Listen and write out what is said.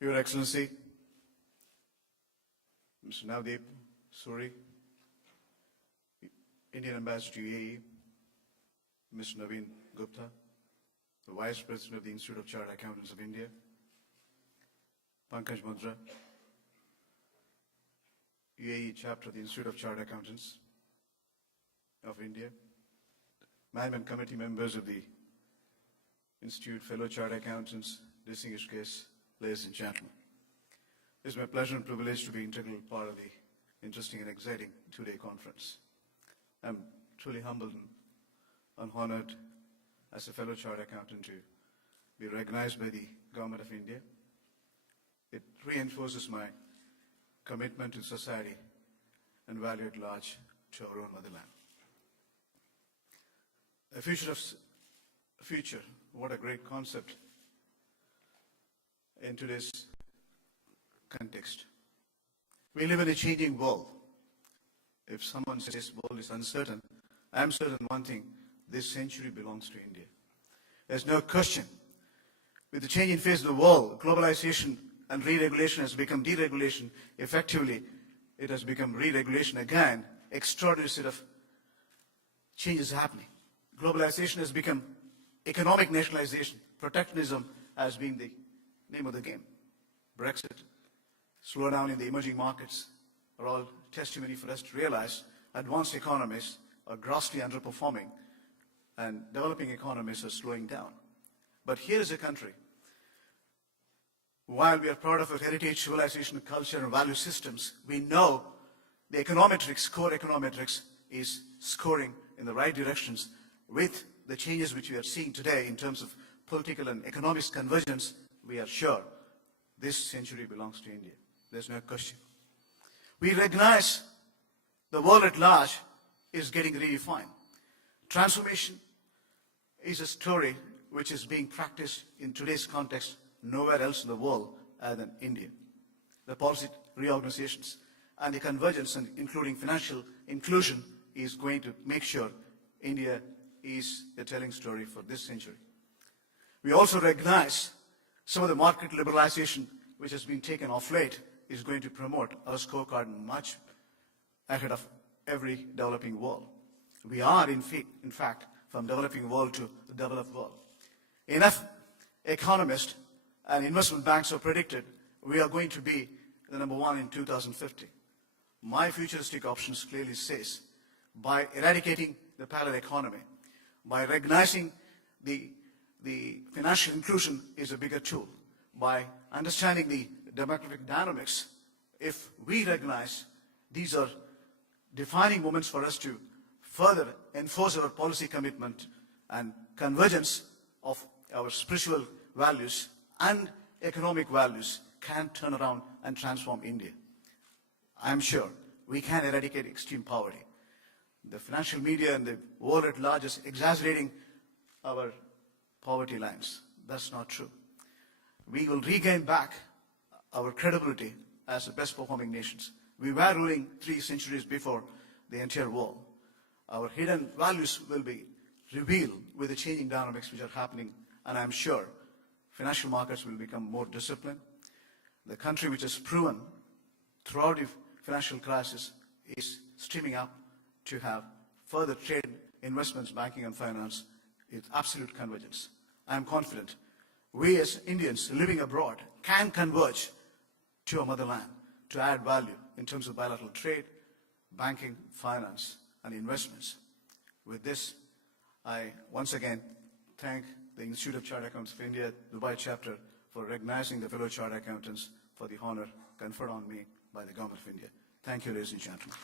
Your Excellency, Mr. Navdeep Suri, Indian Ambassador to UAE, Mr. Naveen Gupta, the Vice President of the Institute of Chartered Accountants of India, Pankaj Mudra, UAE Chapter of the Institute of Chartered Accountants of India, Management Committee members of the Institute, fellow Chartered Accountants, distinguished guests, ladies and gentlemen. It is my pleasure and privilege to be an integral part of the interesting and exciting two-day conference. I'm truly humbled and honored as a fellow Chartered Accountant to be recognized by the Government of India. It reinforces my commitment to society and value at large to our own motherland. A future, what a great concept in today's context. We live in a changing world. If someone says the world is uncertain, I'm certain one thing, this century belongs to India. There's no question. With the changing face of the world, globalization and re-regulation has become deregulation. Effectively, it has become re-regulation again. Extraordinary set of changes happening. Globalization has become economic nationalization. Protectionism has been the name of the game. Brexit, slowdown in the emerging markets are all testimony for us to realize advanced economies are grossly underperforming and developing economies are slowing down. But here is a country, while we are proud of our heritage, civilization, culture, and value systems, we know the econometrics, core econometrics, is scoring in the right directions with the changes which we are seeing today in terms of political and economic convergence. We are sure this century belongs to India. There's no question. We recognize the world at large is getting redefined. Transformation is a story which is being practiced in today's context nowhere else in the world other than India. The policy reorganizations and the convergence, and including financial inclusion, is going to make sure India is a telling story for this century. We also recognize some of the market liberalization which has been taken off late is going to promote our scorecard much ahead of every developing world. We are, in fact, from developing world to the developed world. Enough economists and investment banks have predicted we are going to be the number one in 2050. My futuristic options clearly says, by eradicating the parallel economy, by recognizing the financial inclusion is a bigger tool, by understanding the demographic dynamics, if we recognize these are defining moments for us to further enforce our policy commitment and convergence of our spiritual values and economic values can turn around and transform India. I'm sure we can eradicate extreme poverty. The financial media and the world at large is exaggerating our poverty lines. That's not true. We will regain back our credibility as the best performing nations. We were ruling 3 centuries before the entire world. Our hidden values will be revealed with the changing dynamics which are happening, and I'm sure financial markets will become more disciplined. The country which has proven throughout the financial crisis is streaming up to have further trade, investments, banking and finance with absolute convergence. I am confident we as Indians living abroad can converge to our motherland to add value in terms of bilateral trade, banking, finance and investments. With this, I once again thank the Institute of Chartered Accountants of India, Dubai chapter, for recognizing the fellow Chartered Accountants for the honor conferred on me by the Government of India. Thank you, ladies and gentlemen.